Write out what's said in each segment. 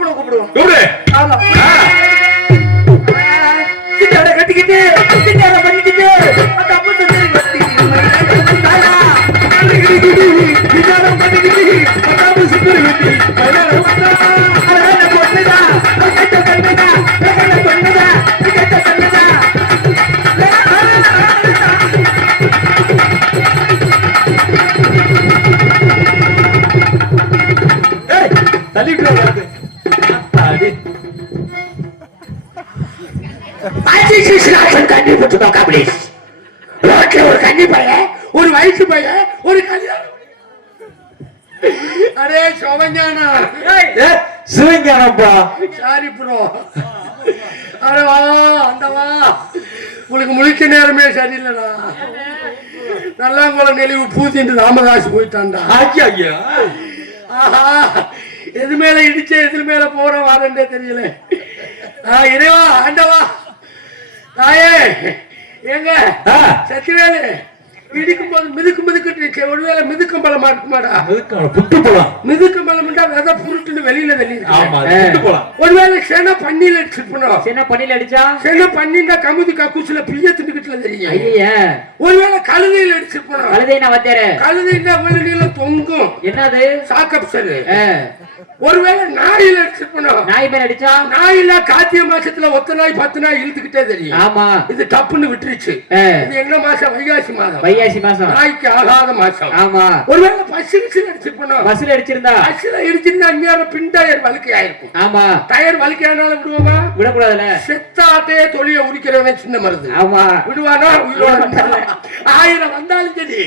அப்பனை கூப்பிடுவோம். கூப்பிடு. ஆமா. சித்தாட கட்டிக்கிட்டு சித்தாட பண்ணிக்கிட்டு அந்த அப்பா சொல்லிட்டு ஒரு கன்னி பையன் ஒரு வயசு பையன் ஒரு கல்யாணம். அரே சிவஞானா சிவஞானப்பா சாரி ப்ரோ. அரே வா அந்தவா உங்களுக்கு முழிக்க நேரமே சரியில்லடா. நல்லா போல நெளிவு பூத்திட்டு ராமதாஸ் போயிட்டான்டா. ஐயா ஆஹா எது மேல இடிச்ச எது மேல போற வாரண்டே தெரியல. இறைவா ஆண்டவா தாயே எங்க சத்திவேலு இடிக்கும் போது மிதுக்கு மிதுக்கு ஒருவேளை மிதுக்கும் பழமா இருக்குமாடா? புட்டு பழம் மிதுக்கும் பழம்டா விதை புருட்டுன்னு வெளியில வெளியில. ஒருவேளை சேனா பண்ணியில அடிச்சிருப்போம். சேனா பண்ணியில அடிச்சா சேனா பண்ணிண்டா கமுதி கக்கூசுல பிய்ய திண்டுக்கிட்டுல தெரியும். ஐயா ஒருவேளை கழுதையில அடிச்சிருப்போம். கழுதைனா வந்தேர கழுதைண்டா வெளியில தொங்கும். என்னது சாக்கப்சரு. ஒருவேளை நாயில அடிச்சிருப்போம். நாய் மேல அடிச்சா நாயில கார்த்திகை மாசத்துல ஒத்த நாய் 10 நாய் இழுத்துக்கிட்டே தெரியும். ஆமா இது தப்புன்னு விட்டுருச்சு. இது என்ன மாசம்? வைகாசி மாதம். வைகாசி மாசம் நாய்க்கு ஆகாத மாசம். ஆமா ஒருவேளை பஸ்ஸில் அடிச்சிருப்போம். பஸ்ல அடிச்சிருந்தா பஸ்ல இடிச்சிருந்தா அந்நியாரம் பின் டயர் வழுக்கை ஆயிருக்கும். ஆமா டயர் வழுக்கையானால விடுவோமா? விடக்கூடாதுல. செத்தாட்டே தொழிய உரிக்கிறவன் சின்ன மருது. ஆமா விடுவானா? 1000 வந்தாலும் சரி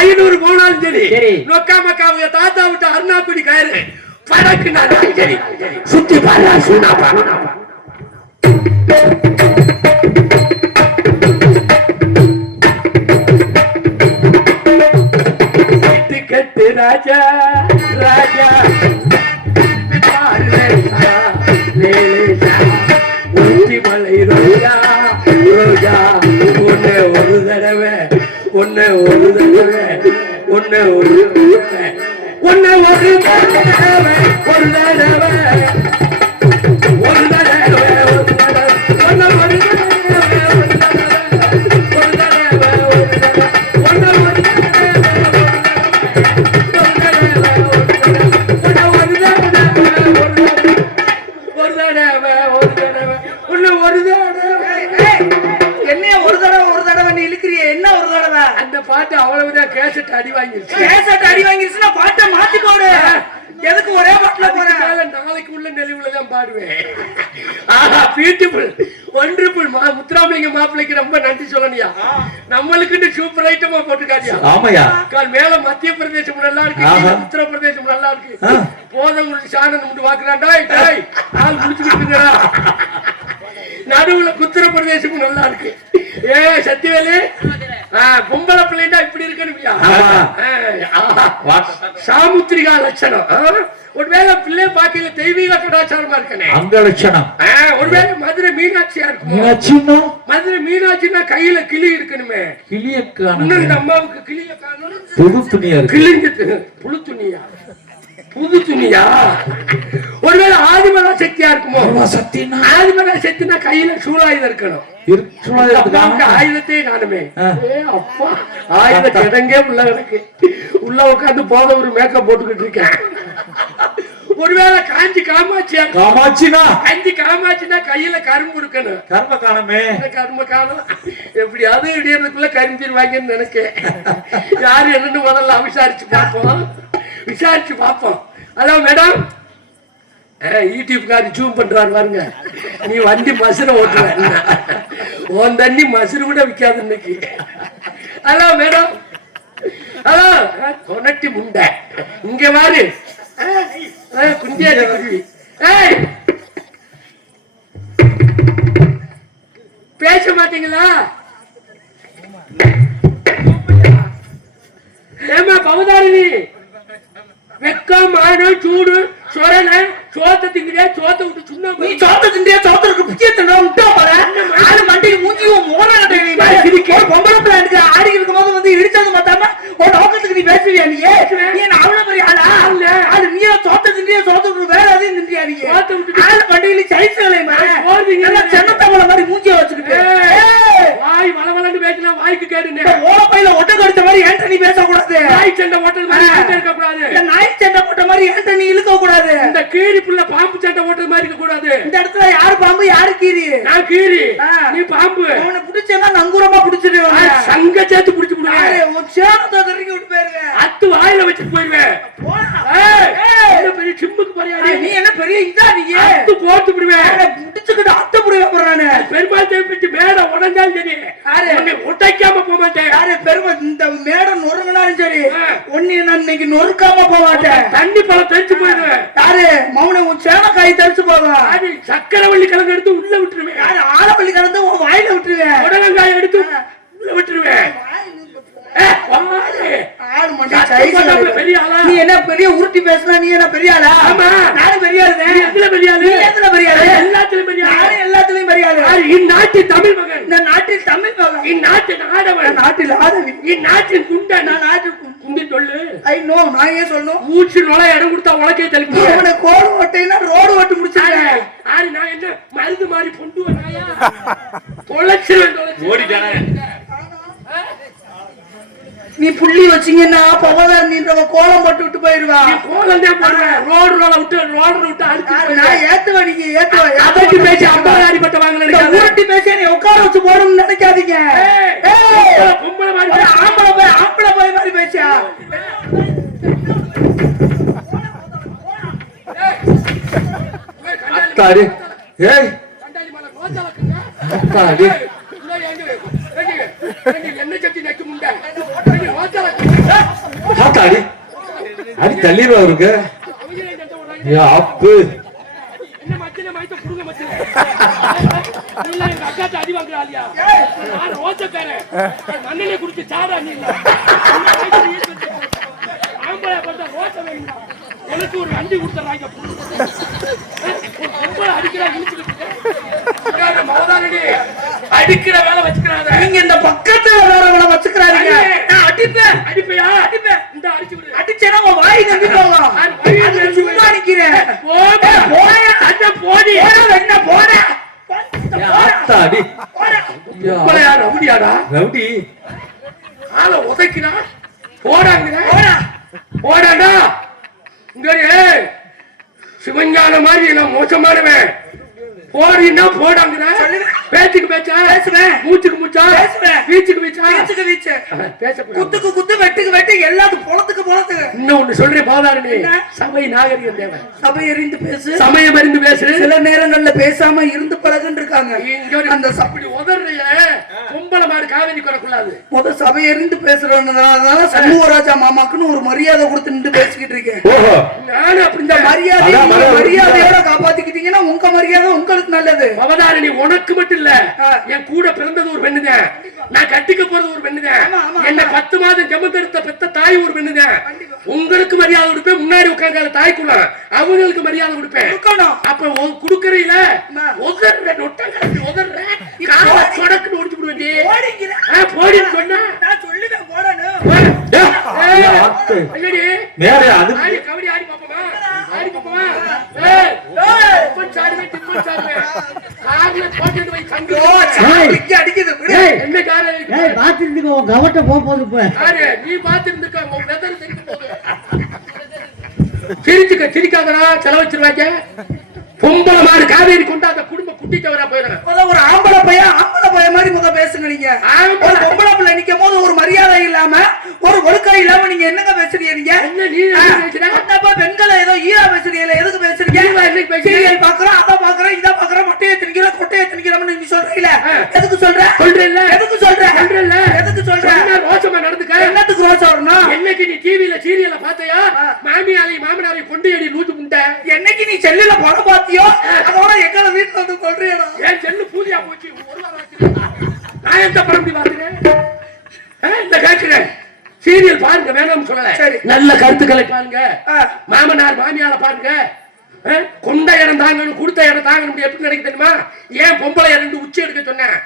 500 போனாலும் சரி நொக்காமக்காவுங்க தாத்தா விட்டு அருணாக்குடி கயிறு படக்கு நான் சரி சுத்தி பாரு சூனாப்பா. கட்டு ராஜா ராஜா ஊட்டி மலை ரோஜா ரோஜா ஒன்னு ஒரு தடவை ஒன்னு ஒரு தடவை ஒன்னு ஒரு தடவை ஒன்னு ஒரு தடவை ஒரு தடவை ஒரு தடவை ஒரு தடவை ஒன்னு ஒரு பாட்டு அவ்வளவுதான். கேசட் அடி வாங்கிருச்சுன்னா பாட்டை மாத்திக்கோடு. எதுக்கு ஒரே பாட்டுல போறேன்? நாளைக்கு உள்ள நெளிவுலதான் பாடுவேன். ஆஹா பியூட்டிஃபுல் ஒண்டர்ஃபுல். முத்துராமலிங்க மாப்பிள்ளைக்கு ரொம்ப நன்றி சொல்லணியா. நம்மளுக்கு சூப்பர் ஐட்டமா போட்டுக்காதியா. ஆமாயா மேல மத்திய பிரதேசம் நல்லா இருக்கு, உத்தரப்பிரதேசம் நல்லா இருக்கு. போதும் சாணம் முடி வாக்குறாண்டா ஆள் முடிச்சுக்கிட்டு நடுவுல உத்தரப்பிரதேசம் நல்லா இருக்கு. ஏ சத்தியவேலு பொம்பளை பிள்ளைண்டா இப்படி இருக்கணும்யா. சாமுத்திரிகா லட்சணம். ஒருவேளை பிள்ளை பாக்கையில தெய்வீக கடாச்சாரமா இருக்கனே அங்க லட்சணம். ஒருவேளை மதுரை மீனாட்சியா இருக்கும். மதுரை மீனாட்சின்னா கையில கிளி இருக்கணுமே. கிளிய இந்த அம்மாவுக்கு கிளிய காணும். புது துணியா கிழிஞ்சு புழு துணியா புது துணியா? ஒருவேளை ஆதிமலா சக்தியா இருக்குமோ? ஆதிமலா சக்தினா கையில சூழாயுதம் இருக்கணும். ஆயுதத்தையே காணுமே. அப்பா ஆயுத கிடங்கே உள்ள எனக்கு உள்ள உட்காந்து போத ஒரு மேக்கப் போட்டுக்கிட்டு இருக்கேன். ஒருவேளை காஞ்சி காமாட்சியா? காஞ்சி காமாட்சினா கையில கரும்பு இருக்கணும். கரும்ப காணமே. கரும்பு காணும். எப்படியாவது இடியறதுக்குள்ள கரிஞ்சிருவாங்கன்னு நினைக்கேன். யாரு என்னன்னு முதல்ல விசாரிச்சு பார்ப்போம். ஹலோ மேடம், யூடியூப் காரி ஜூம் பண்றாரு பாருங்க. நீ வண்டி மசுர ஓட்டுற, உன் தண்ணி மசுறு கூட விற்காது இன்னைக்கு. ஹலோ மேடம், ஹலோ கொனட்டி முண்டை இங்க வாரு. குஞ்சியாச்சி குருவி பேச மாட்டீங்களா? ஏமா பவதாரிணி, வெக்கம் மானம் சூடு சொரண சோத்த திங்கிறியா? சோத்த விட்டு சுண்ணா நீ சோத்த திண்டியா? சோத்தருக்கு பிச்சை தண்டா விட்டா பாரு. ஆறு மண்டைக்கு மூஞ்சியும் மோரானே பொம்பளை பிள்ளை ஆடி இருக்கும் போது வந்து இடிச்சது மாத்தாம உன் நோக்கத்துக்கு நீ பேசுவியா? நீ ஏன் அவ்வளவு பெரிய ஆளா? அது நீ சோத்த திண்டியா? சோத்த விட்டு வேற எதையும் திண்டியா? நீ சோத்த என்கிட்ட இருக்க கூடாது. இந்த நாய் சண்டை போட்ட மாதிரி என்கிட்ட நீ இழுக்க கூடாது. இந்த கீரி புள்ள பாம்பு சண்டை போட்டது மாதிரி இருக்க கூடாது. இந்த இடத்துல யாரு பாம்பு யாரு கீரி? நான் கீரி, நீ பாம்பு. அவனை பிடிச்சேன்னா நங்கூரமா பிடிச்சிருவேன். சங்க சேர்த்து பிடிச்சு விடுவேன். ஒரு சேனத்தை தள்ளி விட்டு போயிருவேன். அத்து வாயில வச்சுட்டு போயிருவேன். பெரிய சிம்முக்கு பரியாடி. நீ என்ன பெரிய இதா? நீ அத்து போட்டு விடுவேன். பிடிச்சுக்கிட்டு அத்தை புடிவே போறானே. பெருமாள் தேவிச்சு மேட உடஞ்சாலும் சரி, உன்னை உடைக்காம போக மாட்டேன். யாரு பெருமை? இந்த மேடம் நொறுங்கினாலும் சரி, ஒன்னு நான் இன்னைக்கு நொறுக்காம போக மாட்டேன். தண்ணி பழம் தெரிச்சு போயிடுவேன். யாரு மௌன உன் சேனக்காய் தெரிச்சு போவேன். சக்கரவள்ளி கிழங்கு எடுத்து உள்ள விட்டுருவேன். யாரு ஆலவள்ளி கலந்து உன் வாயில விட்டுருவேன். உடலங்காய் எடுத்து உள்ள விட்டுருவேன். நீ என்ன பெரிய உருட்டி பேசுனா? நீ என்ன பெரிய ஆளா? நானும் பெரிய ஆளு. பெரிய ஆளு, பெரிய ஆளு, எல்லாத்திலும் பெரிய ஆளு. எல்லாத்துலயும் பெரிய ஆளு. இந்நாட்டின் தமிழ் மகன், இந்த நாட்டில் தமிழ் மகன், இந்நாட்டின் ஆடவன், நாட்டில் ஆதவி, இந்நாட்டின் குண்ட. நான் நாட்டில் குண்டி சொல்லு. I know. நான் ஏன் சொல்லணும்? மூச்சு நுழை இடம் கொடுத்தா உலகே தெளிப்பு. அவனை கோடு ஓட்டைன்னா ரோடு ஓட்டு முடிச்சிருக்கேன். நான் என்ன மருந்து மாதிரி பொண்டு நாயா? தொலைச்சிருவேன். ஓடிட்டானே. நீ புள்ளி வச்சீங்கன்னா பவதார் நீன்றவ கோலம் போட்டு விட்டு போயிருவா. கோலம் தான் போடுவேன். ரோடு விட்டு அடிச்சு நான் ஏத்துவேன். நீங்க ஏத்துவேன். அதற்கு பேசி 50 அடிப்பட்ட வாங்கல. உருட்டி பேசி நீ உட்கார வச்சு போடணும்னு நினைக்காதீங்க. பொம்பளை மாதிரி ஆம்பளை போய் மாதிரி பேசியா? அத்தாடி. ஏய் அத்தாடி. என்ன சட்டி நக்கு முண்டை அத்தாடி. அடி தள்ளிடுவா அவருக்கு. அப்பு என்ன மச்சனை மயத்த புடுங்க மச்சனை. நீங்க எங்க அக்காட்ட அடி வாங்குறாளியா? நான் ரோச்சக்காரன். மண்ணிலே குடிச்சு சாடா நீ. ஆம்பளை பார்த்தா ரோச்ச வேணுமா? எனக்கு ஒரு வண்டி கொடுத்துறாங்க. ரொம்ப அடிக்கிறா இழுச்சுக்கிட்டு அடிக்கிற வேலை வச்சுக்கிறாங்க. நீங்க இந்த பக்கத்துல வேற வேலை வச்சுக்கிறாங்க. நான் அடிப்பேன். அடிப்பையா? அடிப்பேன். இந்த அடிச்சு விடு. அடிச்சேன்னா உன் வாய் நம்பி போகும். சும்மா நிக்கிறேன். போடி என்ன போட? அத்தாடி. ரவுடியாடா? ரவுடி ஆளை உதைக்கினா போடாங்க. போடாடா. இங்க சிவஞான மாதிரி நான் மோசமானவன். போறீன்னா போடாங்க. பேச்சுக்கு பேச்சா பேசுவேன். மூச்சுக்கு மூச்சா பேசுவேன். வீச்சுக்கு வீச்சா வீச்சுக்கு வீச்சு பேச. குத்துக்கு குத்து வெட்டுக்கு வெட்டு எல்லாத்துக்கும் பொழத்துக்கு பொழத்துக்கு. இன்னும் ஒண்ணு சொல்றேன் பாதாரணி. சபை நாகரிகம் தேவை. சபை அறிந்து பேசு. சமயம் அறிந்து பேசு. சில நேரங்கள்ல பேசாம இருந்து பழகுன்னு இருக்காங்க. அந்த சப்படி உதறிய பொம்பளை மாடு காவேரி குறக்கூடாது. முத சபை அறிந்து பேசுறதுனால சண்முகராஜா மாமாக்குன்னு ஒரு மரியாதை கொடுத்து நின்று பேசிக்கிட்டு இருக்கேன். நானும் அப்படி இந்த மரியாதையோட காப்பாத்திக்கிட்டீங்கன்னா உங்க மரியாதை உங்களுக்கு நல்லது. அவதாரணி உனக்கு மட்டும் இல்ல, என் கூட பிறந்தது ஒரு பெண்ணுதான். நான் கட்டிக்க போறது ஒரு பெண்ணுதான். என்ன 10 மாதம் ஜெமந்தெடுத்த பெத்த தாய் ஒரு பெண்ணுதான். உங்களுக்கு மரியாதை கொடுப்பேன். முன்னாடி உட்கார்ந்த தாய்க்குள்ள அவங்களுக்கு மரியாதை கொடுப்பேன். அப்ப குடுக்கறையில உதர்ற நொட்டங்க உதர்ற கால சொடக்குன்னு ஓடிச்சு விடுவேன். போடி சொன்னா நான் சொல்லுவேன் போடணும். நேரே அது கபடி ஆடி பாப்போமா? ஆடி பாப்போமா? சிரிக்காதா செலவு வச்சிருவாங்க. பொம்பளை மாடு காவேரி கொண்டு அந்த குடும்ப குட்டிக்கு வரா போயிடும். ஒரு ஆம்பளை பையன் மாதிரி முத பேசுங்க. நீங்க ஒரு பொம்பளை பிள்ளை நிக்கும் போது ஒரு மரியாதை இல்லாம ஒரு ஒழுக்கம் இல்லாம நீங்க என்னங்க பேசுறீங்க? நீங்க பெண்களை ஏதோ ஈரா பேசுறீங்க. எதுக்கு பேசுறீங்க? சீரியல் பாக்குறோம், அதை பாக்குறோம், இதை பாக்குறோம், மொட்டையை திணிக்கிறோம், கொட்டையை திணிக்கிறோம். நீங்க சொல்றீங்களா? எதுக்கு சொல்ற? சொல்றேன். எதுக்கு சொல்ற? எதுக்கு சொல்ற? ரோசமா நடந்துக்க. என்னத்துக்கு ரோசம் வரணும்? என்னைக்கு நீ டிவில சீரியல பாத்தையா? மாமியாரை கொண்டு அடி லூட்டு முண்டை. என்னைக்கு நீ செல்லுல படம் பாத்தியோ அதோட எங்களை வீட்டுல வந்து சொல்றீங்க. என் செல்லு பூஜையா போச்சு. ஒரு வாரம் நான் எந்த படம் பாத்துறேன்? இந்த கேட்கிறேன். சீரியல் பாருங்க, வேணும்னு சொல்லல. நல்ல கருத்துக்களை பாருங்க. மாமனார் மாமியார பாருங்க. கொண்ட இடம் தாங்கணும், கொடுத்த இடம் தாங்கணும். எப்படி நினைக்க தெரியுமா? ஏன் பொம்பளை 2 உச்சி எடுக்க சொன்னேன்?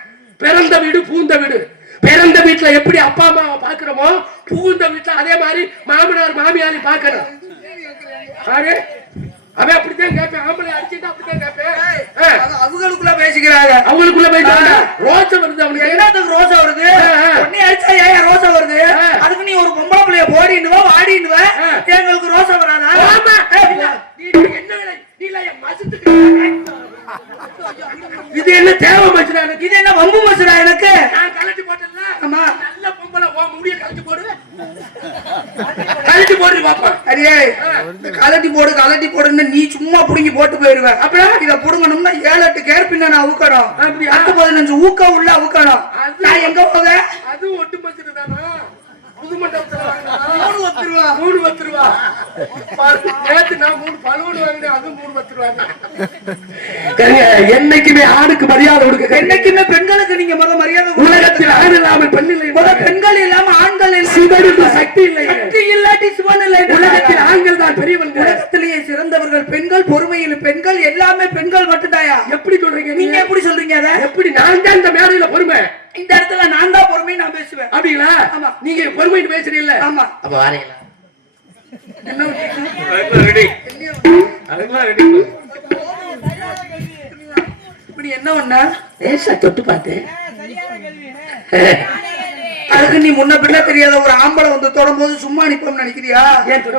பிறந்த வீடு பூந்த வீடு. பிறந்த வீட்டுல எப்படி அப்பா அம்மாவை பாக்குறோமோ, புகுந்த வீட்டுல அதே மாதிரி மாமனார் மாமியாரை பாக்கணும். அவன் அப்படித்தான் கேட்பேன். ஆம்பளை அடிச்சுட்டு அப்படித்தான் கேட்பேன். அவங்களுக்குள்ள பேசிக்கிறாங்க. அவங்களுக்குள்ள பேசுறாங்க. ரோசம் வருது அவனுக்கு. என்னத்துக்கு ரோசா வருது? உன்னை அடிச்சா ஏன் ரோசா வருது? அதுக்கு நீ ஒரு பொம்பளை பிள்ளைய போடின்னுவா வாடின்னுவ. எங்களுக்கு ரோசா வராதா? என்ன மசத்துக்கு இது என்ன தேவை மசுரா? எனக்கு இது என்ன வம்பு மசுரா? எனக்கு நான் கலட்டி போட்டேன்ல. ஆமா, நல்ல பொம்பளை முடிய கலட்டி போடு. கலட்டி போடு பாப்பா. அடியே கலட்டி போடுன்னு நீ சும்மா புடுங்கி போட்டு போயிருவ. அப்புறம் இத புடுங்கணும்னா 7-8 கேர்பின்ன நான் அவுக்கணும். 10-15 ஊக்க உள்ள அவுக்கணும். நான் எங்க போவேன்? அது ஒட்டு மசுரு தானா? புது மண்டபத்துல 3 ரூபா. நேத்து நான் 3 பலூன் வாங்கினேன். அது 3 ரூபா. என்னைக்குமே ஆணுக்கு மரியாதை கொடுக்க. என்னைக்குமே பெண்களுக்கு நீங்க மரியாதை. உலகத்தில் ஆண் இல்லாமல் பெண் இல்லை. பெண்கள் இல்லாம ஆண்கள் இல்லை. சிவனுக்கு சக்தி இல்லை. சக்தி இல்லாட்டி சிவன் இல்லை. உலகத்தில் ஆண்கள் தான் பெரியவங்க. உலகத்திலேயே சிறந்தவர்கள் பெண்கள். பொறுமையில் பெண்கள். எல்லாமே பெண்கள் மட்டும்தாயா? எப்படி சொல்றீங்க நீங்க? எப்படி சொல்றீங்க? அதை எப்படி? நான் தான் இந்த மேடையில பொறுமை. இந்த இடத்துல நான் தான் பொறுமை. நான் பேசுவேன். அப்படிங்களா? ஆமா. நீங்க பொறுமைன்னு பேசுறீங்கல்ல? ஆமா. அப்ப வாரீங்களா? இப்படி என்ன ஒண்ணா ஏசா தொட்டு பார்த்தேன். அதுக்கு நீ முன்ன பின்ன தெரியாத ஒரு ஆம்பளை வந்து தொடரும்போது சும்மா நிப்போம் நினைக்கிறியா?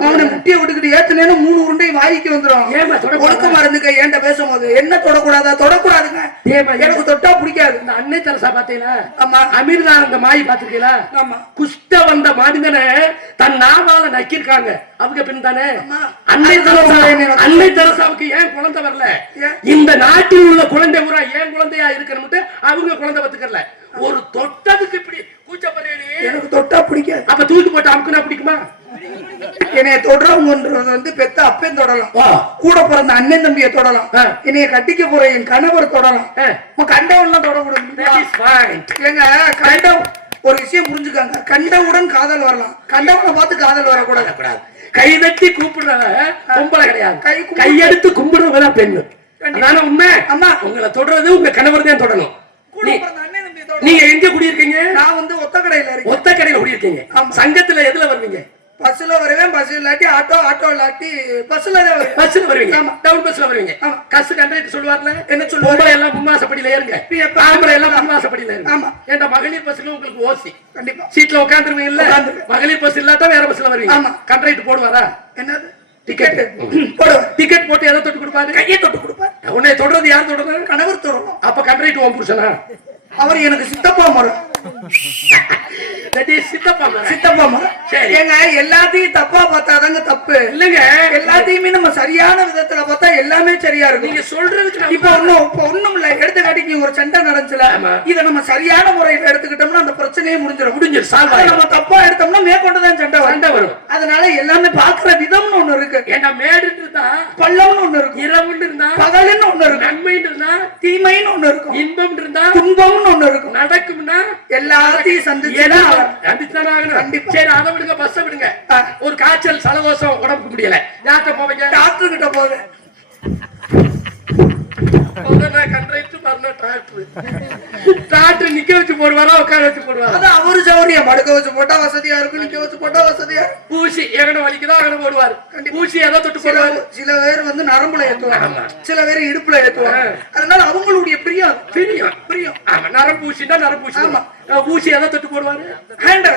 அவனை முட்டியை விட்டுக்கிட்டு ஏத்துனேன்னு 3 உருண்டை வாய்க்கு வந்துடும். ஒழுக்கமா இருந்துக்க. ஏன்ட்ட பேசும்போது என்ன தொடக்கூடாதா? தொடக்கூடாதுங்க. எனக்கு தொட்டா பிடிக்காது. இந்த அன்னை தெரசா பாத்தீங்களா? ஆமா. அமீர்தான் அந்த மாயி பாத்துருக்கீங்களா? ஆமா. குஷ்ட வந்த மனிதனை தன் நாவால நக்கிருக்காங்க. அவங்க பின் தானே அன்னை தெரசாவுக்கு ஏன் குழந்தை வரல? இந்த நாட்டில் உள்ள குழந்தை பூரா ஏன் குழந்தையா இருக்கணும்ட்டு அவங்க குழந்தை பத்துக்கல. ஒரு தொட்டதுக்கு இப்படி கூச்சப்படுறீ. எனக்கு தொட்டா பிடிக்காது. அப்ப தூக்கி போட்டு அமுக்குனா பிடிக்குமா? என்னைய தொடரவங்கன்றது வந்து பெத்த அப்பன் தொடலாம். கூட பிறந்த அண்ணன் தம்பியை தொடலாம். என்னைய கட்டிக்க போற என் கணவர் தொடலாம். கண்டவன் எல்லாம் தொடக்கூடாது. ஏங்க கண்டவன் ஒரு விஷயம் புரிஞ்சுக்காங்க. கண்டவுடன் காதல் வரலாம். கண்டவனை பார்த்து காதல் வரக்கூடாது. கை தட்டி கூப்பிடுறவ பொம்பளை கிடையாது. கையெடுத்து கும்பிடுறவங்க தான் பெண்ணு. அதான உண்மை. அம்மா, உங்களை தொடர்றது உங்க கணவர் தான் தொடணும். நீங்க எங்க குடியிருக்கீங்க? நான் வந்து ஒத்த கடையில இருக்கேன். ஒத்த கடையில குடியிருக்கீங்க. சங்கத்துல எதுல வருவீங்க? பஸ்ல வருவேன். பஸ் இல்லாட்டி ஆட்டோ இல்லாட்டி பஸ்ல வருவேன். பஸ்ல வருவீங்க. டவுன் பஸ்ல வருவீங்க. கசு கண்டக்டர் சொல்லுவார்ல, என்ன சொல்லுவாங்க? எல்லாம் முன்வாசப்படியில ஏறுங்க. ஆம்பளை எல்லாம் முன்வாசப்படியில ஏறுங்க. ஆமா. ஏன்டா மகளிர் பஸ்ல உங்களுக்கு ஓசி கண்டிப்பா சீட்ல உட்கார்ந்துருவீங்க இல்ல? மகளிர் பஸ் இல்லாட்டா வேற பஸ்ல வருவீங்க. ஆமா. கண்டக்டர் போடுவாரா? என்னது டிக்கெட் போடுவார். டிக்கெட் போட்டு எதை தொட்டு கொடுப்பாரு? கையை தொட்டு கொடுப்பாரு. உன்னை தொடர்றது யார் தொடர்றது? கணவர் தொடரும். அப்ப கண்டக்டர் உன் புருஷனா? அவர் எனக்கு சித்தப்பா மரம். சித்தப்பா மரம். ஏங்க எல்லாத்தையும் தப்பா பார்த்தாதாங்க தப்பு இல்லங்க. எல்லாத்தையுமே நம்ம சரியான விதத்துல பார்த்தா எல்லாமே சரியா இருக்கும். நீங்க சொல்றதுக்கு இப்ப ஒண்ணும் இல்ல. எடுத்துக்காட்டிக்கு ஒரு சண்டை நடந்துச்சுல, இதை நம்ம சரியான முறையில எடுத்துக்கிட்டோம்னா அந்த பிரச்சனையே முடிஞ்சிடும். நம்ம தப்பா எடுத்தோம்னா மேற்கொண்டுதான் சண்டை வரும். அதனால எல்லாமே பாக்குற விதம்னு ஒண்ணு இருக்கு. ஏன்னா மேடு இருந்தா பள்ளம்னு ஒண்ணு இருக்கும். இரவுன்னு இருந்தா பகலுன்னு ஒண்ணு இருக்கும். நன்மைன்னு இருந்தா தீமைன்னு ஒண்ணு இருக்கும். இன்பம் இருந்தா துன்பம்னு ஒண்ணு இருக்கும். நடக்கும்னா எல்லாத்தையும் சந்திச்சுதான் கண்டிப்பா. சரி, அதை விடுங்க. பஸ் விடுங்க. ஒரு காய்ச்சல் சலதோஷம் உடம்புக்கு முடியல, யார்கிட்ட போவீங்க? டாக்டர் கிட்ட போவேன். டாக்டர் நிக்க வச்சு போடுவாரா உட்கார வச்சு போடுவாரா? அது அவரு சௌரியம். படுக்க வச்சு போட்டா வசதியா இருக்கும், நிக்க வச்சு போட்டா வசதியா. ஊசி எங்கன வலிக்குதோ அங்கன போடுவாரு. ஊசி ஏதோ தொட்டு போடுவாரு. சில பேர் வந்து நரம்புல ஏத்துவாங்க, சில பேர் இடுப்புல ஏத்துவாங்க. அதனால அவங்களுடைய பிரியம். ஆமா, நரம்பு ஊசினா நரம்பு ஊசி. ஆமா, ஊசி ஏதோ தொட்டு போடுவாரு. ஹேண்ட்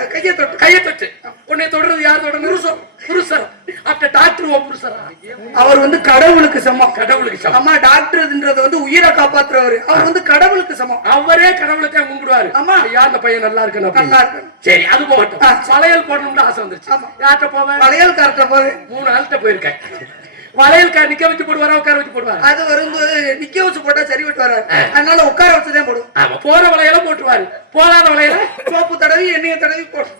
கையை தொட்டு. உன்னை தொடர்றது யார் தொடர்ந்து? புருஷர். அப்ப டாக்டர் ஓ புருஷரா? அவர் வந்து கடவுளுக்கு சமம். ஆமா, டாக்டர்ன்றது வந்து உயிரை காப்பாத்துறவரு. அவர் வந்து கடவுளுக்கு சமம். அவரே கடவுளுக்கு கும்பிடுவாரு. ஆமா, யார் அந்த பையன் நல்லா இருக்கணும், நல்லா இருக்கணும். சரி, அது போகட்டும். வளையல் போடணும்னு ஆசை வந்துருச்சு. யார்கிட்ட போவேன்? வளையல் கார்ட்ட போவேன். 3 ஆள்கிட்ட போயிருக்கேன். வளையல் கார் நிக்க வச்சு போடுவாரா உட்கார வச்சு போடுவாரு? அது வரும்போது நிக்க வச்சு போட்டா சரி விட்டு வராது. அதனால உட்கார வச்சுதான் போடுவோம். ஆமா, போற வளையல போட்டுவாரு. போகாத வளையல சோப்பு தடவி எண்ணெயை தடவி போடும்.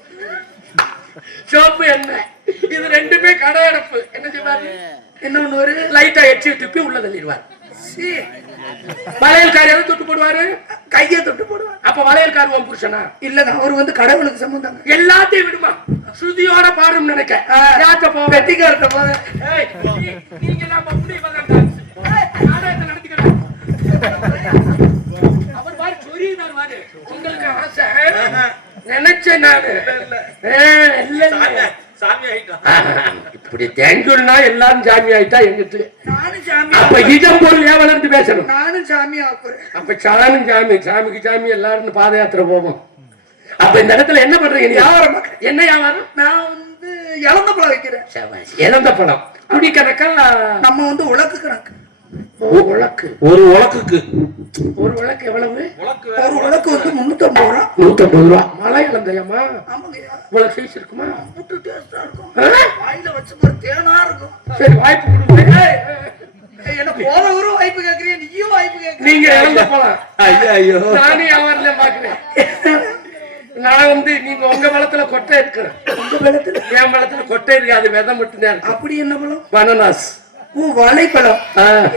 சோப்பு எண்ணெய் இது ரெண்டுமே கடை அடைப்பு. என்ன செய்வாரு? இன்னொன்னு ஒரு லைட்டா எச்சி துப்பி உள்ள தள்ளிடுவார். வளையல் கார் எதை தொட்டு போடுவாரு? கையை தொட்டு போடுவார். அப்ப வளையல் கார் உன் புருஷனா? இல்லங்க, அவர் வந்து கடவுளுக்கு சம்பந்தம். எல்லாத்தையும் விடுமா, சுதியோட பாடும் நினைக்க. யார்கிட்ட போவ? வெட்டிக்கார்ட்ட போவ. நீங்க எல்லாம் நடத்திக்கணும். அவர் பாரு சொரியுதார் பாரு. உங்களுக்கு ஆசை நினைச்சேன் நானு. சாமி ஆயிட்டோம். இப்படி தேங்குன்னா எல்லாரும் சாமி ஆயிட்டா எங்கிட்டு நானும் சாமி அப்ப இதம் பொருள் ஏன் வளர்ந்து பேசணும் நானும் சாமி ஆக்குறேன். அப்ப சாணும் சாமி சாமிக்கு சாமி எல்லாரும் பாத யாத்திரை போவோம். அப்ப இந்த இடத்துல என்ன பண்றீங்க நீ? வியாபாரம் என்ன வியாபாரம்? நான் இழந்த பழம் வைக்கிறேன். இழந்த பழம் குடி கணக்கா? நம்ம உலக்கு கணக்கு. உலக்கு ஒரு உலக்குக்கு ஒரு விளக்கு எவ்வளவு? ஒரு உலக்கு 350 ரூபா. 150 ரூபா. மழை இழந்தையம்மா ஆமாங்கய்யா. இவ்வளவு சைஸ் இருக்குமா? முட்டு டேஸ்டா இருக்கும். ஆ? வாயில வச்சு ஒரு தேனா இருக்கும். சரி வாய்ப்பு கொடுங்க. என்ன போற ஒரு வாய்ப்பு கேக்குறீங்க, நீயும் வாய்ப்பு கேக்குறீங்க. நீங்க இழந்த பழம் ஐயோ நானே வியாபாரத்துல பாக்குறேன். நான் நீங்க உங்க பழத்துல கொட்டை இருக்கிறேன். உங்க பழத்துல என் பழத்துல கொட்டை இருக்கு, அது விதை மட்டும்தான் இருக்கு. அப்படி என்ன பழம்? பனானாஸ். வாழைப்பழம்.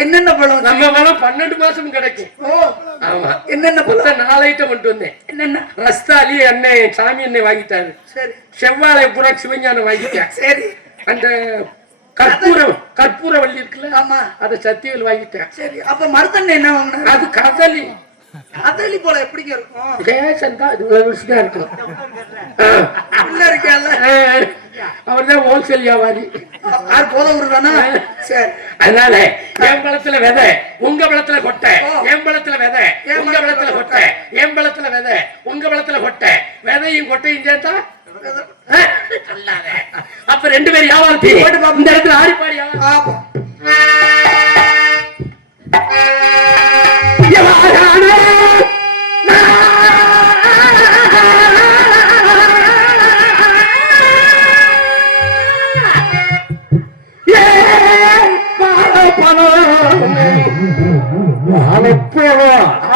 என்னென்ன பழம்? நம்ம பழம் 12 மாசம் கிடைக்கும். ஆமா. என்னென்ன பழம்? 4 ஐட்டம் கொண்டு வந்தேன். என்னென்ன? ரஸ்தாலி எண்ணெய் சாமி எண்ணெய் வாங்கிட்டாரு. சரி. செவ்வாழை பூரா சிவஞானம் வாங்கிட்டேன். சரி. அந்த கற்பூர வள்ளி இருக்குல்ல, ஆமா, அதை சத்தியல் வாங்கிட்டேன். சரி. அப்ப மருத்தண்ணெய் என்ன வாங்கின? அது கதலி. கதலி போல எப்படிங்க இருக்கும்? கேசன் இது விஷயம் இருக்கும். உள்ள இருக்கல. அவர்தான் ஹோல்சேல் வியாபாரி. யார் போதவரு தானா? சரி. அதனால என் பழத்துல விதை, உங்க பழத்துல கொட்டை. என் பழத்துல விதை, உங்க பழத்துல கொட்டை. என் பழத்துல விதை, உங்க பழத்துல கொட்டை. விதையும் கொட்டையும் சேர்த்தா அப்ப 2 பேரும் வியாபாரத்தி இந்த இடத்துல ஆடிப்பாடி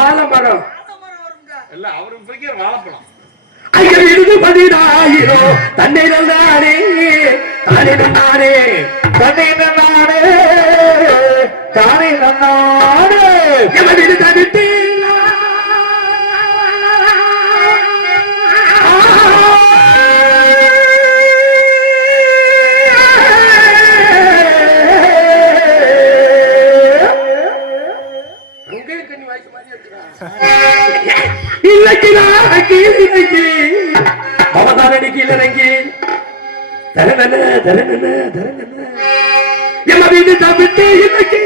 ஆலமரம் இல்ல அவருக்கு பிடிக்கிற வாழைப்பழம். ஐயோ பதினாயிரோ தன்னை நல்லாரே தானே நன்னாரே தன்னை நன்னாரே தானே நன்னாரே எவனிடு தவிட்டு அவதாரணி கீழறங்கி தரணன தரணன தரணன எம்ம வீடு தப்பிட்டு இன்னைக்கு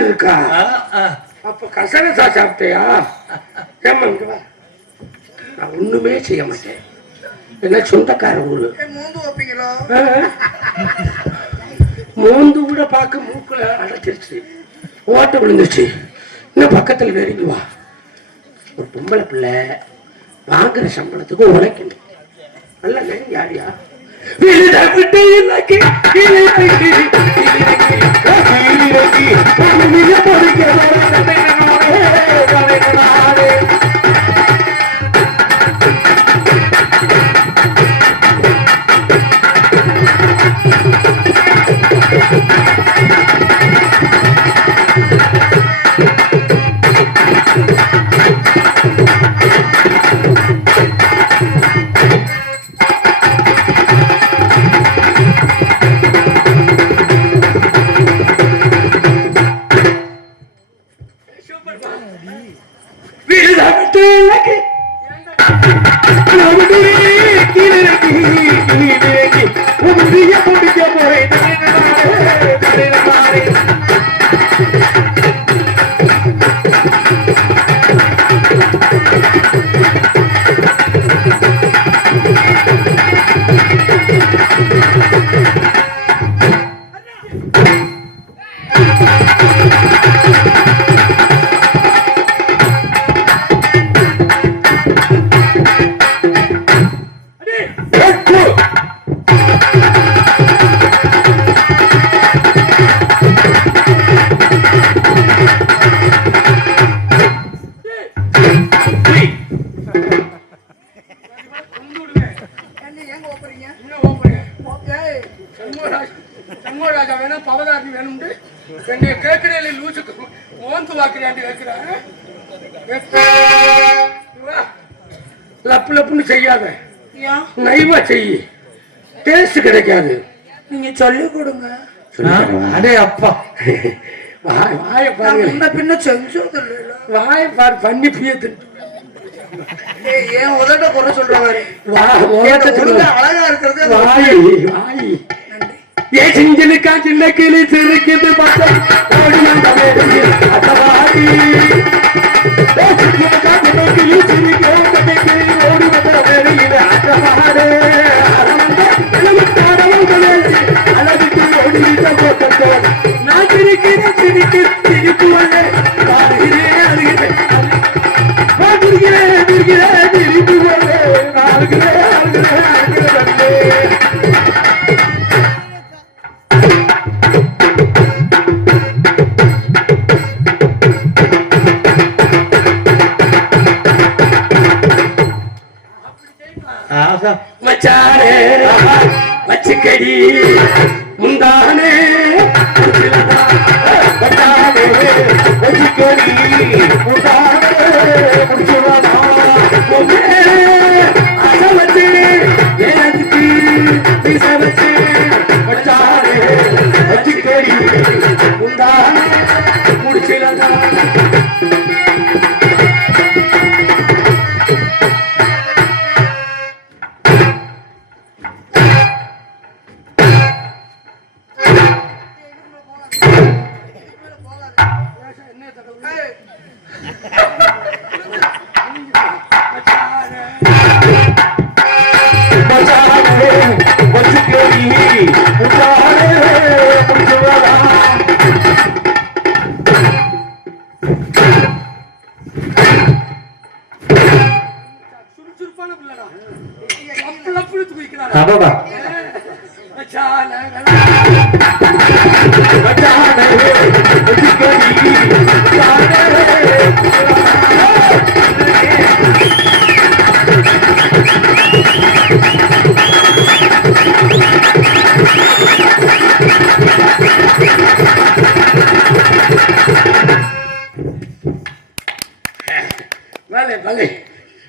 இருக்கா? அப்ப கசகசா சாப்பிட்டியா? ஏமா இங்க வா. நான் ஒண்ணுமே செய்ய மாட்டேன். என்ன சொந்தக்கார ஊரு. மோந்து கூட பார்க்க மூக்குல அடைச்சிருச்சு, ஓட்ட விழுந்துச்சு. இன்னும் பக்கத்துல நெருங்கி வா. ஒரு பொம்பளை பிள்ளை வாங்குற சம்பளத்துக்கு உழைக்கணும். நல்லா நெருங்கி யாரியா விழுதாட்டு இலக்கு முடிக்க போறேன் சண்முகராஜா வேணும் பவதாரி வேணும்னு என்னைய கேட்கிறேன் லூசுக்கு ஓந்து வாக்குறாண்டு கேட்கிறான் லப்பு லப்புன்னு செய்யாத நைவா செய்யி டேஸ்ட் கிடைக்காது நீங்க சொல்லி கொடுங்க. அடே அப்பா வாய பாருங்க பின்ன செஞ்சது வாய பாரு பண்ணி பியத்து ஏன் உதட்ட குறை சொல்றாங்க அழகா இருக்கிறது வாய் வாய் ஏ சிங்கிலுக்கா சின்ன கிளி சிரிக்குது பக்கம் ஓடி வந்த அத்தவாடி கிளி சிரிக்க கிளி ஓடி வந்த வேலையில் அத்தவாடு அழகுக்கு ஓடி போட்டோம் நான் சிரிக்கிறேன் சிரிப்புவனே பாடுகிறேன் அழுகிறேன் சிரிக்கிறேன் சிரிப்புவனே அழுகிறேன் அழுகிறேன் அழுகிறேன் மச்சானே மச்சிக்கடி முந்தானே மச்சானே மச்சிக்கடி முந்தானே அச வச்சு எனக்கு பிச வச்சு மச்சானே மச்சிக்கடி முந்தானே முடிச்சிலதா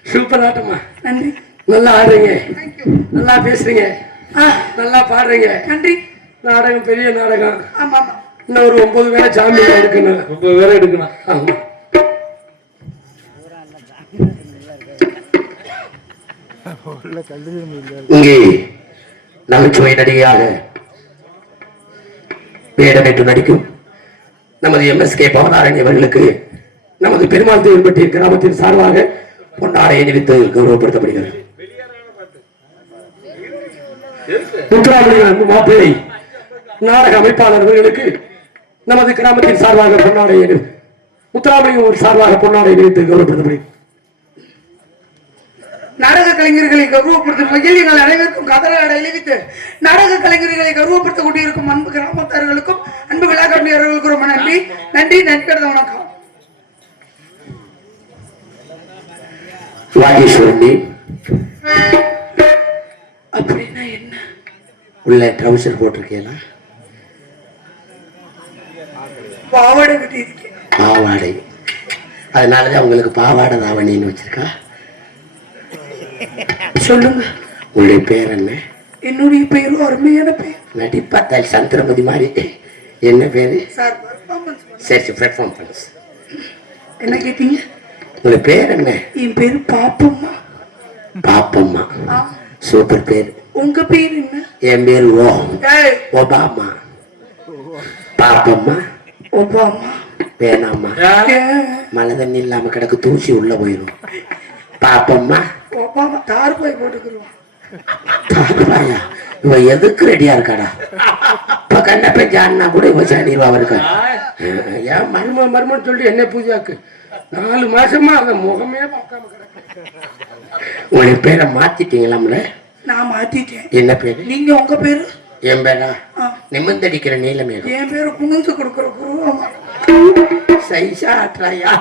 சூப்பர் ஆட்டமா. நன்றி. நல்லா ஆடுறீங்க, நல்லா பேசுறீங்க, நல்லா பாடுறீங்க. நன்றி. நாடகம் பெரிய நாடகம். ஆமா. இன்னும் ஒரு 9 பேரை ஜாமீன் எடுக்கணும். 9 பேரை எடுக்கணும். ஆமா. இங்கே நகைச்சுவை நடிகையாக வேடமேற்று நடிக்கும் நமது MSK பவனாரணி அவர்களுக்கு நமது பெருமாள் தேவன்பட்டி கிராமத்தின் சார்பாக பொன்னாடை அணிவித்து கௌரவப்படுத்தப்படுகிறது. மாப்பிள்ளை நாடக அமைப்பாளர் அவர்களுக்கு நமது கிராமத்தின் சார்பாக பொன்னாடை முத்துராமலிங்கம் சார்பாக பொன்னாடை அணிவித்து கௌரவப்படுத்தப்படுகிறது. நாடக கலைஞர்களை கௌரவப்படுத்தும் வகையில் எங்கள் அனைவருக்கும் கதரை அணிவித்து நாடக கலைஞர்களை கௌரவப்படுத்திக் கொண்டிருக்கும் அன்பு கிராமத்தார்களுக்கும் அன்பு விழா கண்டியர்களுக்கும் ரொம்ப நன்றி. நன்றி. வணக்கம். வாகீஸ்வரன் அப்படின்னா என்ன? உள்ள ட்ரவுசர் போட்டிருக்கேனா? பாவாடை கட்டியிருக்கேன். பாவாடை. அதனாலதான் உங்களுக்கு பாவாடை தாவணின்னு வச்சிருக்கா. சொல்லுங்க. உங்களுடைய பேர் என்ன? என்னுடைய பெயரும் அருமையான பெயர். நடிப்பாத்தால் சந்திரமதி மாதிரி. என்ன பேரு? சார் சரி, பெர்ஃபார்ம் பண்ணு. என்ன கேட்டீங்க? உங்க பேர் என்ன? என் பேரு பாப்பம்மா. பாப்பம்மா, சூப்பர் பேர். உங்க பேர் என்ன? என் பேர் ஒபாமா. பாப்பம்மா ஒபாமா வேணாமா, மழை தண்ணி இல்லாம கிடக்கு, தூசி உள்ள போயிடும். பாப்பம்மா ஒபாமா தார் போய் போட்டுக்கிறோம். தாருபாயா, இவ எதுக்கு ரெடியா இருக்காடா? இப்ப கண்ண பெஞ்சான்னா கூட இவ சாடிடுவா இருக்கா. ஏன் மர்மம் சொல்லி என்ன பூஜாக்கு 4 மாசமா அந்த முகமே பார்க்காம கிடக்கு. உங்களுடைய பேரை மாத்திட்டீங்களாம்ல? நான் மாத்திட்டேன். என்ன பேரு? நீங்க உங்க பேரு? என் பேரா நிமிந்தடிக்கிற நீலமேகம். என் பேரு குனிஞ்சு கொடுக்குற குருவமா. சைஸா ஆட்றாயா?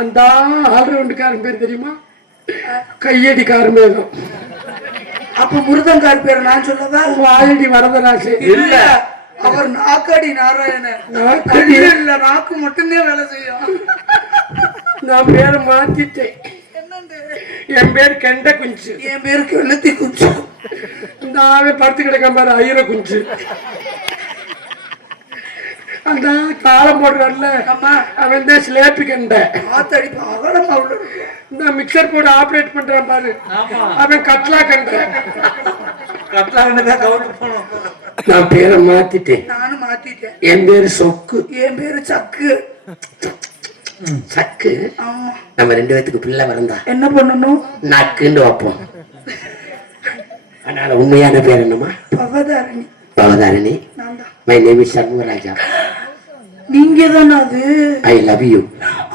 அந்த ஆல்ரவுண்டுக்காரன் பேர் தெரியுமா? கையடிக்கார மேகம். அப்ப முருகன்கார் பேர் நான் சொல்லவா? வாயடி வரதராசு. இல்ல, அவர் நாக்காடி நாராயணன். நாக்காடி இல்ல, நாக்கு மட்டும்தான் வேலை செய்யும். நான் பேரை மாத்திட்டேன். என் பேர் கெண்ட குஞ்சு. என் பேரு கெளுத்தி குஞ்சு. நாவே படுத்து கிடக்க பாரு, ஐயர குஞ்சு. அந்த காலம் போடுறான்ல, அவன் தான் ஸ்லேப்பி கண்ட. இந்த மிக்சர் போர்டு ஆபரேட் பண்றான் பாரு, அவன் கட்லா கண்ட. நான் பேரை மாத்திட்டேன். நானும் மாத்திட்டேன். என் பேரு சொக்கு. என் பேரு சக்கு. சக்கு. நம்ம 2 பேத்துக்கு பிள்ளை வந்தா என்ன பண்ணணும்? நக்குன்னு வைப்போம். அதனால உண்மையான பேர் என்னமா? Bhavadharani. Bhavadharani. My name is Shanmugaraja. நீங்க தானே அது? I love you.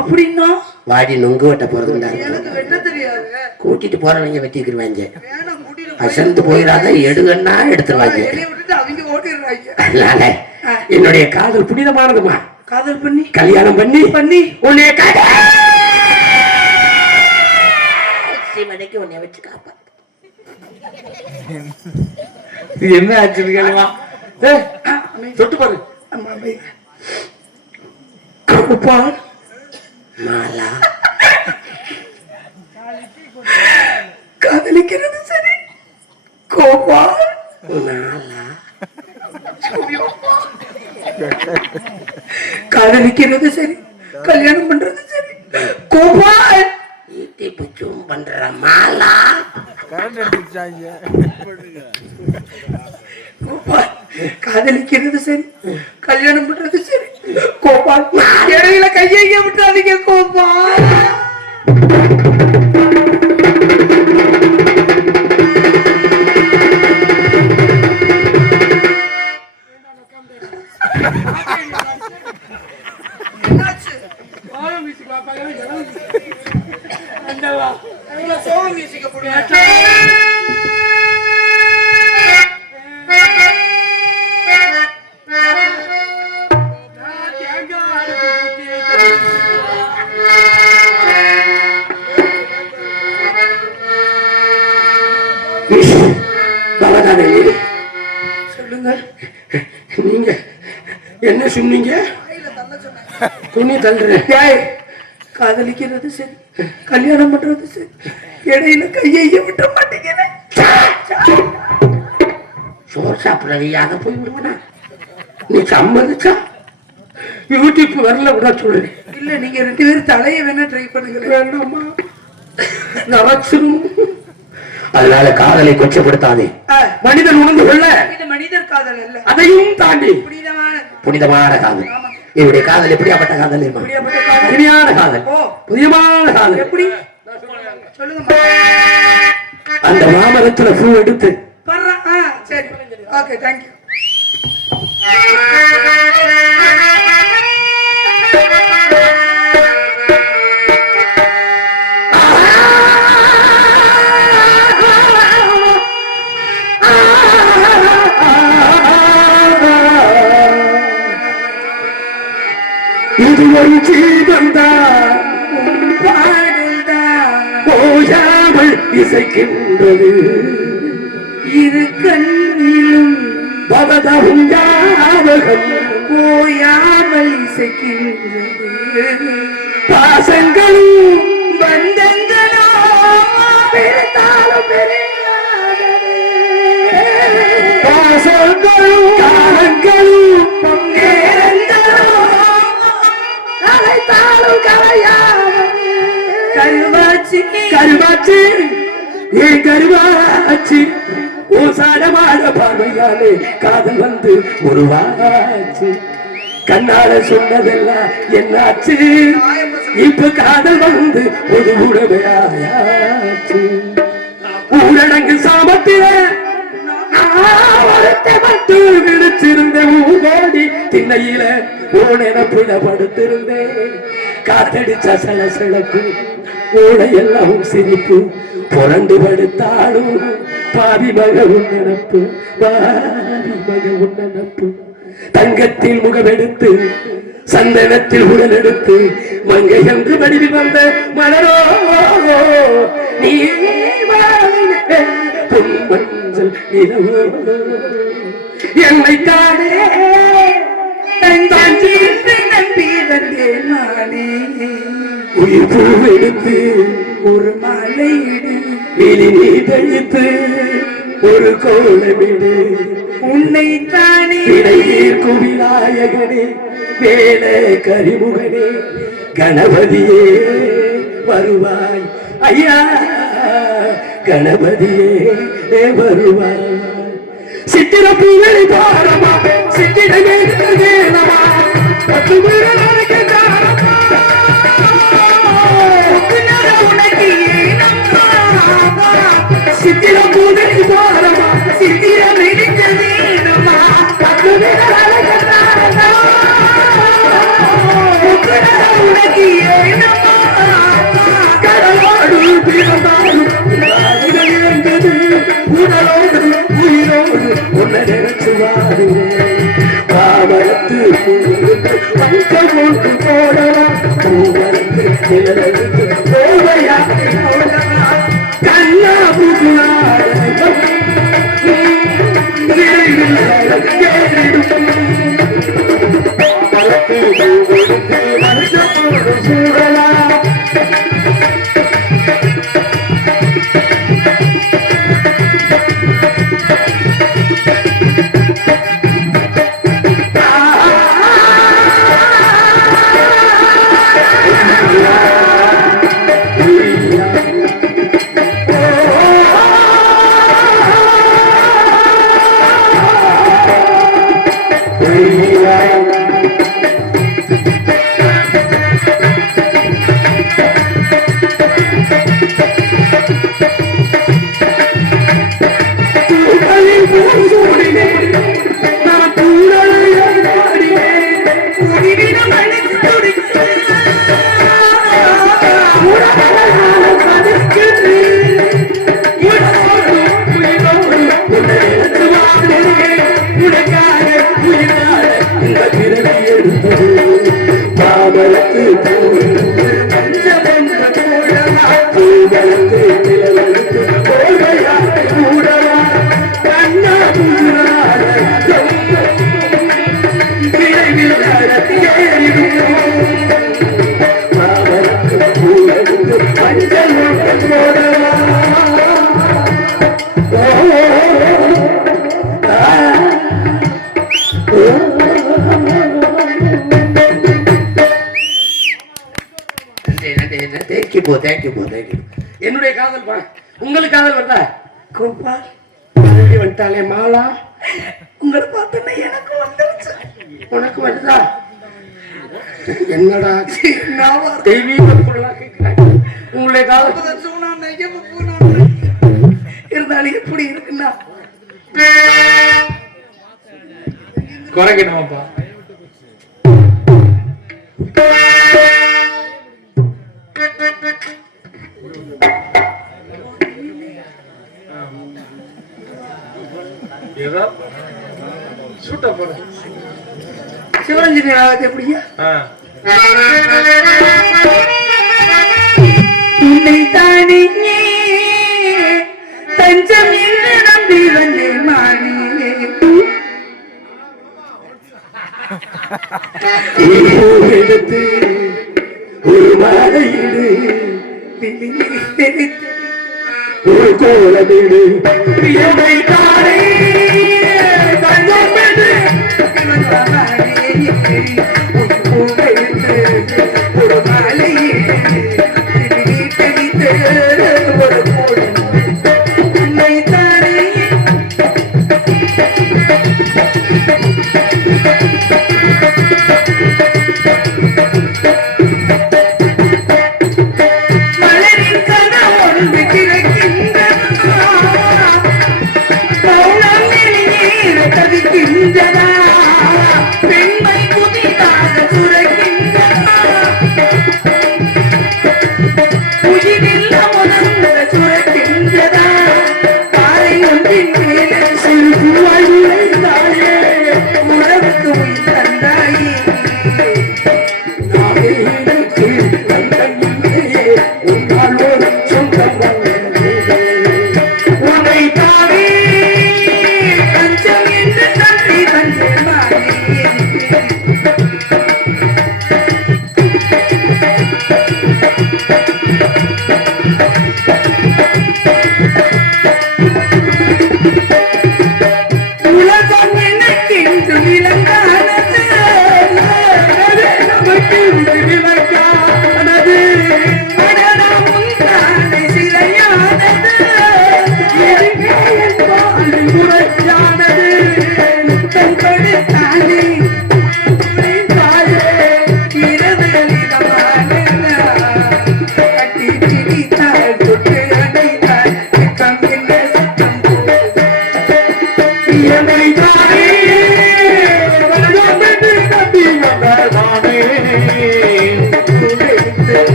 அப்படின்னா வாடி நொங்கு வெட்ட போறதுண்டா? எனக்கு வெட்ட தெரியாது. கூட்டிட்டு போறவங்க வெட்டிக்கிருவாங்க. அசந்து போயிடாத, எடுங்கன்னா எடுத்துருவாங்க. அவங்க ஓட்டிடுறாங்க. அதனால என்னுடைய காதல் புனிதமானதுமா. காதல் பண்ணி கல்யாணம் பண்ணி உன்னைய உன்னை வச்சு காப்பா. என்ன ஆச்சு கேளுமா? தொட்டு பாரு. மாலா காதலிக்கிறது சரி, கோபால் மாலா காதலிக்கிறது சரி, கல்யாணம் பண்றது சரி, கோபால் ஈட்டி பிச்சும் பண்ற மாலா. கோபால் காதலிக்கிறது சரி, கல்யாணம் பண்றது சரி, கோபால் இடையில கையை விட்டாதீங்க கோபால். சொல்லுங்க, நீங்க என்ன சொன்னீங்க? துணி தள்ளுறேன். காதலிக்கிறது சரி, கல்யாணம் பண்றது சரி, இடையில கையை விட்ட மாட்டேங்கிறேன். சோறு சாப்பிடறீங்க, அதை போய் விடுவா. நீ சம்மதிச்சா யூடியூப் வரல கூட சொல்றேன். இல்ல, நீங்க 2 பேரும் தலையை வேணா ட்ரை பண்ணுங்க. வேண்டாமா, நரச்சிரும். அதனால காதலை கொச்சப்படுத்தாதே. மனிதன் உணர்ந்து கொள்ள இது மனிதர் காதல் அல்ல, அதையும் தாண்டி புனிதமான காதல். என்னுடைய காதல் எப்படியாப்பட்ட காதல்? புனிதமான காதல், புனிதமான காதல். எப்படி சொல்லுங்க. அந்த மாமரத்துல பூ எடுத்து சரி, ஓகே, தேங்க்யூ. இது ஒரு ஜீவன்தான், ஓயாமல் இசைக்கின்றது. இரு கண்ணிலும் பவதம் ஞாபகம் ஓயாமல் இசைக்கின்றது. பாசங்களும் பந்தங்களும் பெருத்தாலும் பாசங்களும் காலங்களும் நேரங்களும் கண்டாலும் கரையாதே கருவாச்சி கருவாச்சி ஏன் கருவாச்சி ஓ சாடமான பார்வையாலே காதல் வந்து உருவாச்சு கண்ணால சொன்னதெல்லாம் என்னாச்சு இப்ப காதல் வந்து ஒரு உடமையாச்சு ஊரடங்கு சாமத்தில விழிச்சிருந்த ஊகோடி திண்ணையில ஓனெனப்புல படுத்திருந்தேன் காத்தடிச்ச சலசலக்கு ஓடையெல்லாம் சிரிப்பு புரண்டு படுத்தாடும் பாதி மக உன்னப்பு பாதி மக உன்னப்பு தங்கத்தில் முகமெடுத்து சந்தனத்தில் உடல் எடுத்து மங்கை என்று வடிவில் வந்த மலரோ நீ பொன்மஞ்சள் நிலவோ என்னை தானே நம்பி வந்தேன் நானே உயிர் பூவெடுத்து ஒரு மாலையிடு விழி நீ தெளித்து ஒரு கோலமிடு உன்னை தானே இடையீர்க்கும் விநாயகனே வேல கரிமுகனே கணபதியே வருவாய் ஐயா கணபதியே வருவாய் சித்திர பூவெளி பாரமா சித்திரமே வேணமா பத்து வீரனுக்கு தாரமா உனக்கு சித்திர பூவெளி பாரமா சித்திரம் எடுக்க வேணுமா பத்து வீரனுக்கு தாரமா உனக்கு ஏனமா கடலோடு பிறந்தாலும் இழந்தது உடலோடு உயிரோடு உன்னை நினைச்சு வாடுவேன் காவலத்து பஞ்சம் ஒன்று போடலாம் பூவரத்து நிழலுக்கு போவையா கண்ணா புதுநாடகம் சூழலாம் என்னுடைய காதல் உங்களுக்கு காதல் வருதா கோபால் வந்துட்டாலே மாலா உங்களை பார்த்தோன்னே எனக்கு வந்துருச்சு உனக்கு வருதா என்னடா தெய்வீக பொருளா கேட்கிறாங்க உங்களுடைய காதல் இருந்தாலும் எப்படி இருக்குன்னா குறைக்கணுமாப்பா ஏதோ சூட்டா போற சிவரஞ்சனி ராகத்தை எப்படியா உன்னை தானே தஞ்சம் என்று நம்பி வந்தேன் மானே எடுத்து ஒரு மாலையிடு ஒரு கோலமிடு என்னை தானே தஞ்சம் என்று ஒரு ஆ